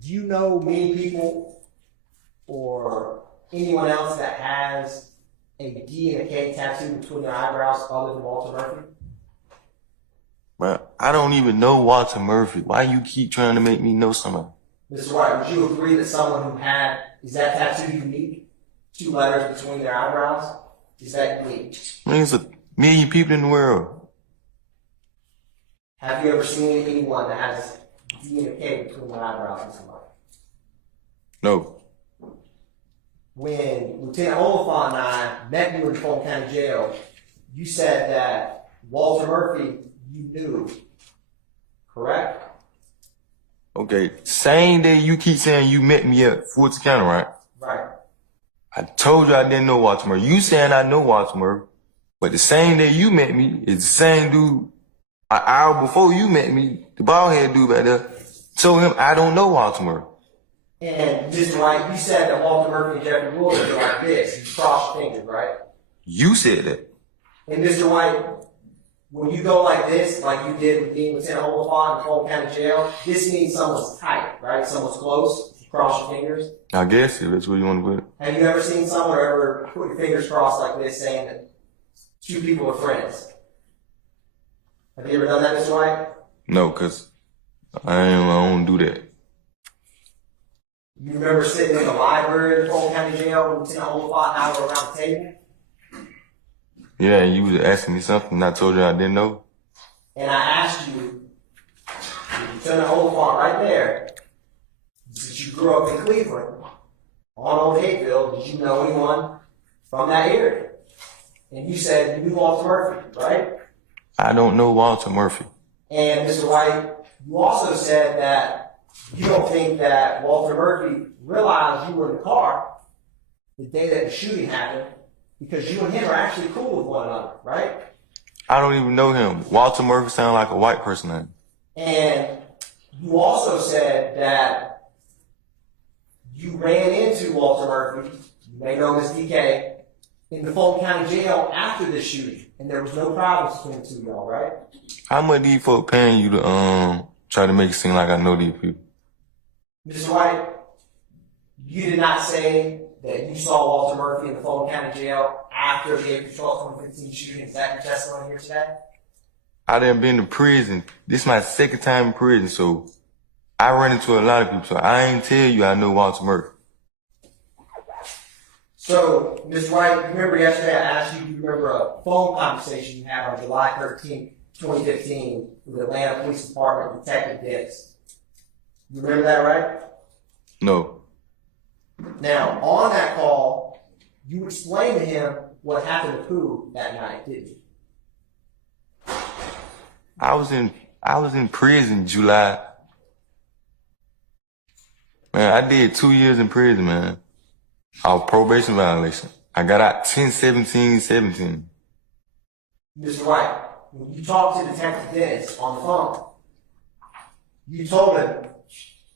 do you know many people or anyone else that has a D and a K tattoo between their eyebrows other than Walter Murphy? Man, I don't even know Walter Murphy. Why you keep trying to make me know somebody? Mr. White, would you agree that someone who is that tattoo unique? 2 letters between their eyebrows? Is that unique? I mean, there's a million people in the world. Have you ever seen anyone that has D and a K between their eyebrows with somebody? No. When Lieutenant Oliphant and I met you in Fulton County Jail, you said that Walter Murphy you knew, correct? Okay, same day you keep saying you met me at Fulton County, right? Right. I told you I didn't know Walter Murphy. You saying I know Walter Murphy, but the same day you met me is the same dude. An hour before you met me, the bald head dude back there, told him I don't know Walter Murphy. And Mr. White, you said that Walter Murphy and Jeffrey Woolard are like this. You cross your fingers, right? You said that. And Mr. White, when you go like this, like you did with being Lieutenant Oliphant in Fulton County Jail, this means someone's tight, right? Someone's close. You cross your fingers. I guess if that's what you want to put it. Have you ever seen someone ever put your fingers crossed like this, saying that 2 people are friends? Have you ever done that, Mr. White? No, cause I don't do that. You remember sitting in the library in Fulton County Jail when Lieutenant Oliphant and I were around the table? Yeah, you was asking me something and I told you I didn't know. And I asked you, Lieutenant Oliphant right there, since you grew up in Cleveland, on Old Hayfield, did you know anyone from that area? And you said you knew Walter Murphy, right? I don't know Walter Murphy. And Mr. White, you also said that you don't think that Walter Murphy realized you were in the car the day that the shooting happened because you and him are actually cool with one another, right? I don't even know him. Walter Murphy sounds like a white person name. And you also said that you ran into Walter Murphy, you may know him as DK, in the Fulton County Jail after this shooting, and there was no problems between the 2 of y'all, right? How much these folk paying you to try to make it seem like I know these people? Mr. White, you did not say that you saw Walter Murphy in the Fulton County Jail after the April 12, 2015 shooting. Is that your testimony here today? I done been to prison. This is my 2nd time in prison, so I run into a lot of people, so I ain't tell you I know Walter Murphy. So, Mr. White, remember yesterday I asked you, do you remember a phone conversation you had on July 13, 2015 with the Atlanta Police Department Detective Deamonte? You remember that, right? No. Now, on that call, you explained to him what happened to Pooh that night, didn't you? I was in prison July. Man, I did 2 years in prison, man. I was probation violation. I got out 10/17/17. Mr. White, when you talked to Detective Deamonte on the phone, you told him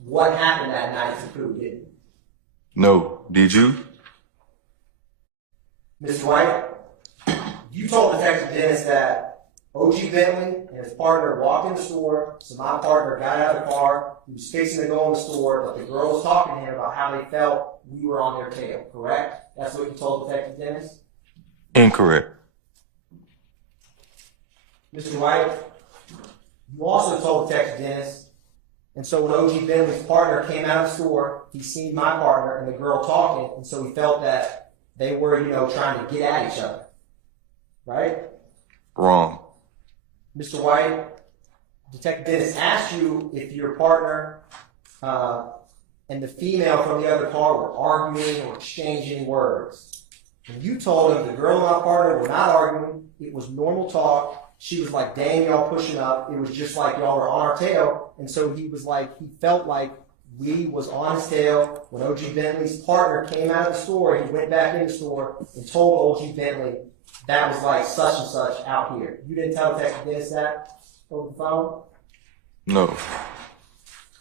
what happened that night to Pooh, didn't you? No. Did you? Mr. White, you told Detective Deamonte that O.G. Bentley and his partner walked in the store, so my partner got out of the car, he was fixing to go in the store, but the girl was talking to him about how they felt we were on their tail, correct? That's what you told Detective Deamonte? Incorrect. Mr. White, you also told Detective Deamonte, and so when O.G. Bentley's partner came out of the store, he seen my partner and the girl talking, and so he felt that they were, trying to get at each other. Right? Wrong. Mr. White, Detective Deamonte asked you if your partner and the female from the other car were arguing or exchanging words. And you told him the girl and my partner were not arguing. It was normal talk. She was like, dang, y'all pushing up. It was just like y'all were on our tail. And so he felt like we was on his tail. When O.G. Bentley's partner came out of the store, he went back in the store and told O.G. Bentley that was like such and such out here. You didn't tell Detective Deamonte that over the phone? No.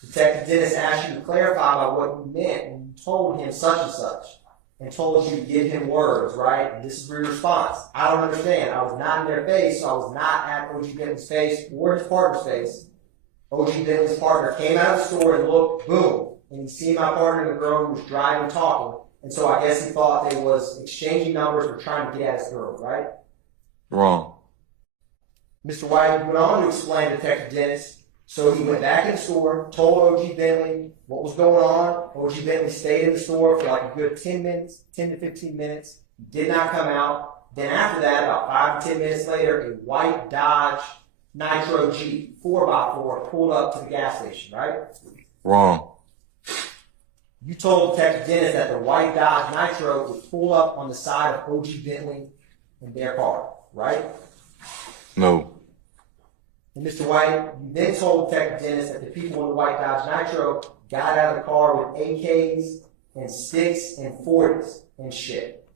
Detective Deamonte asked you to clarify by what you meant when you told him such and such, and told you to give him words, right? And this is your response. I don't understand. I was not in their face, so I was not at O.G. Bentley's face or his partner's face. O.G. Bentley's partner came out of the store and looked, boom, and he seen my partner and the girl who was driving talking, and so I guess he thought they was exchanging numbers or trying to get at his girl, right? Wrong. Mr. White went on to explain to Detective Dennis, so he went back in the store, told OG Bentley what was going on. OG Bentley stayed in the store for like a good 10 to 15 minutes, did not come out. Then after that, about 5 to 10 minutes later, a white Dodge Nitro Jeep 4x4 pulled up to the gas station, right? Wrong. You told Detective Dennis that the white Dodge Nitro would pull up on the side of OG Bentley in their car, right? No. And Mr. White, you then told Detective Dennis that the people in the white Dodge Nitro got out of the car with AKs and sticks and 40s and shit,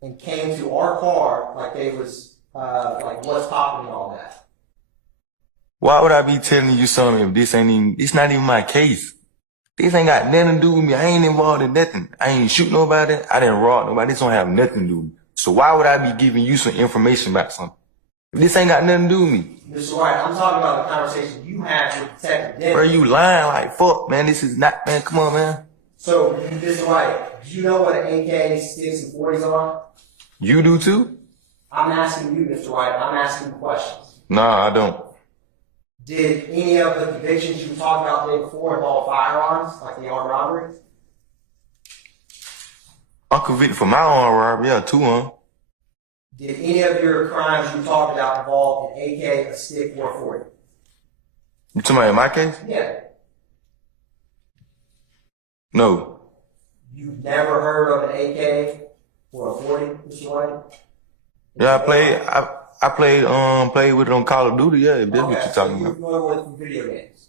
and came to our car like they was like what's popping and all that. Why would I be telling you something if it's not even my case? This ain't got nothing to do with me. I ain't involved in nothing. I ain't shoot nobody. I didn't rob nobody. This don't have nothing to do with me. So why would I be giving you some information about something? This ain't got nothing to do with me. Mr. White, I'm talking about the conversation you had with Detective Dennis. Bro, you lying like fuck, man. This is not, man. Come on, man. So, Mr. White, do you know what an AK, sticks, and 40s are? You do too? I'm asking you, Mr. White. I'm asking you questions. Nah, I don't. Did any of the convictions you talked about the day before involve firearms, like the armed robbery? I'm convicted for my own robbery. Yeah, 2 of them. Did any of your crimes you talked about involve an AK, a stick, or a 40? You talking about in my case? Yeah. No. You've never heard of an AK or a 40, Mr. White? Yeah, I played with it on Call of Duty. Yeah, if that's what you're talking about. You're familiar with it from video games.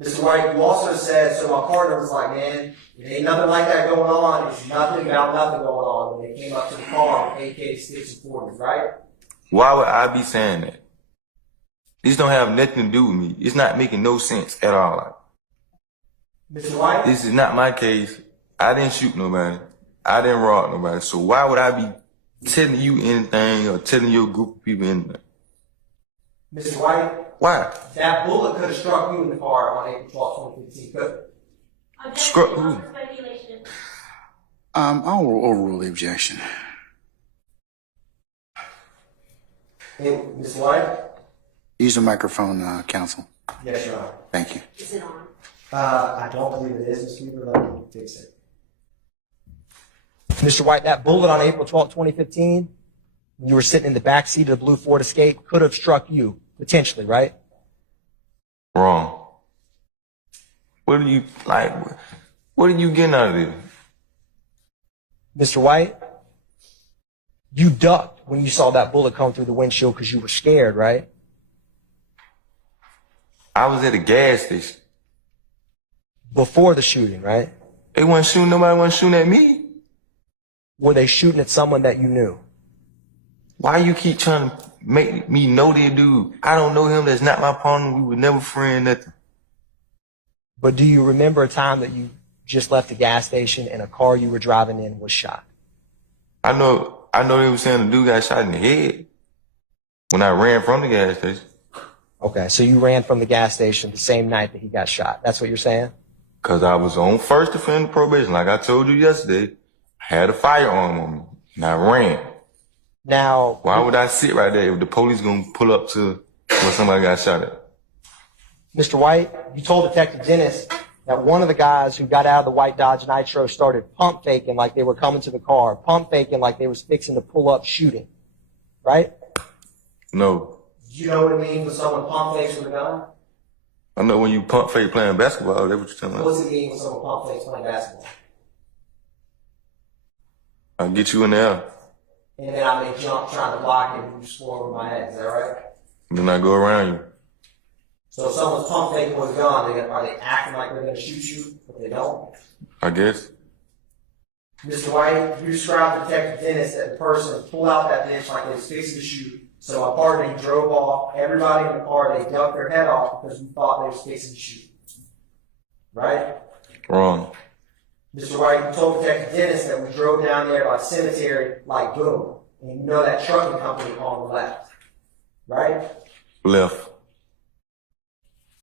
Mr. White, you also said, so my partner was like, man, it ain't nothing like that going on. It's nothing about nothing going on. When they came up to the car with AK, sticks, and 40s, right? Why would I be saying that? This don't have nothing to do with me. It's not making no sense at all. Mr. White? This is not my case. I didn't shoot nobody. I didn't rob nobody. So why would I be telling you anything or telling your group of people anything? Mr. White? Why? That bullet could have struck you in the car on April 12, 2015, couldn't it? Struck who? I'll overrule the objection. Hey, Mr. White? Use the microphone, counsel. Yes, Your Honor. Thank you. Is it on? I don't believe it is, Mr. Weaver. Let me fix it. Mr. White, that bullet on April 12, 2015, when you were sitting in the back seat of the blue Ford Escape, could have struck you, potentially, right? Wrong. What are you getting out of this? Mr. White, you ducked when you saw that bullet come through the windshield because you were scared, right? I was at a gas station. Before the shooting, right? They wasn't shooting, nobody wasn't shooting at me. Were they shooting at someone that you knew? Why you keep trying to make me know that dude? I don't know him. That's not my partner. We were never friends, nothing. But do you remember a time that you just left the gas station and a car you were driving in was shot? I know they were saying the dude got shot in the head when I ran from the gas station. Okay, so you ran from the gas station the same night that he got shot. That's what you're saying? Cause I was on first offender probation. Like I told you yesterday, I had a firearm on me and I ran. Now, Why would I sit right there if the police gonna pull up to where somebody got shot at? Mr. White, you told Detective Dennis that one of the guys who got out of the white Dodge Nitro started pump faking like they were coming to the car, pump faking like they was fixing to pull up shooting, right? No. Do you know what it means when someone pump fakes with a gun? I know when you pump fake playing basketball, that's what you're talking What about. does it mean when someone pump fakes playing basketball? I'll get you in the air. And then I may jump trying to block it and you score over my head. Is that right? Then I go around you. So if someone's pump faking with a gun, are they acting like they're going to shoot you, but they don't? I guess. Mr. White, you described to Detective Dennis that the person pulled out that bench like they was fixing to shoot. So my partner, he drove off. Everybody in the car, they ducked their head off because we thought they was fixing to shoot. Right? Wrong. Mr. White, you told Detective Dennis that we drove down there by the cemetery like boom. And you know that trucking company on the left. Right? Left.